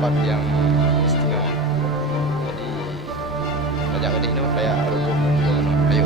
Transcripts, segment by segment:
tempat yang istimewa. Jadi banyak di ini kayak rukun. Ayo.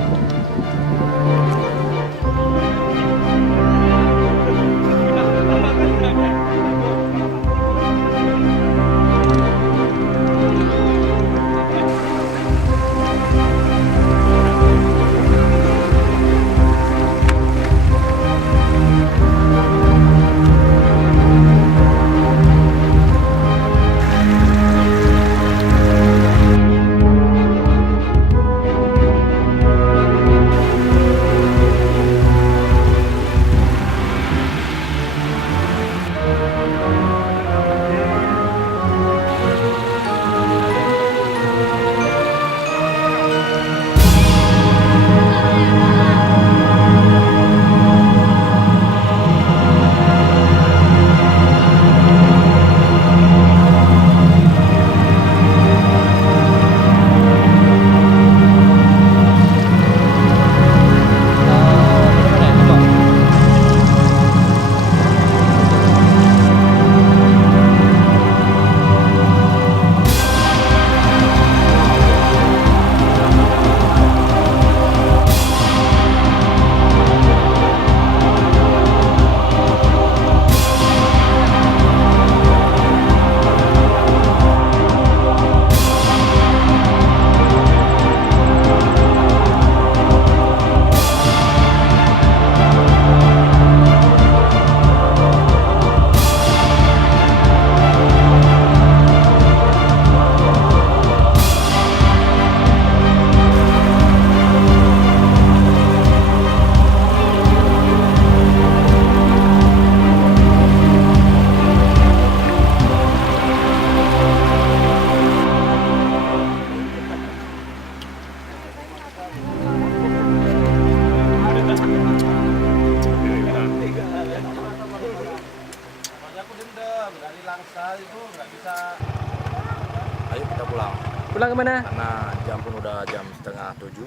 Ayo kita pulang. Pulang kemana? Karena jam pun udah jam setengah 7.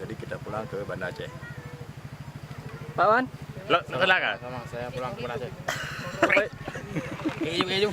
Jadi kita pulang ke Banda Aceh. Pak Wan? Lo, silakan. Sama saya pulang ke Banda Aceh. Keju.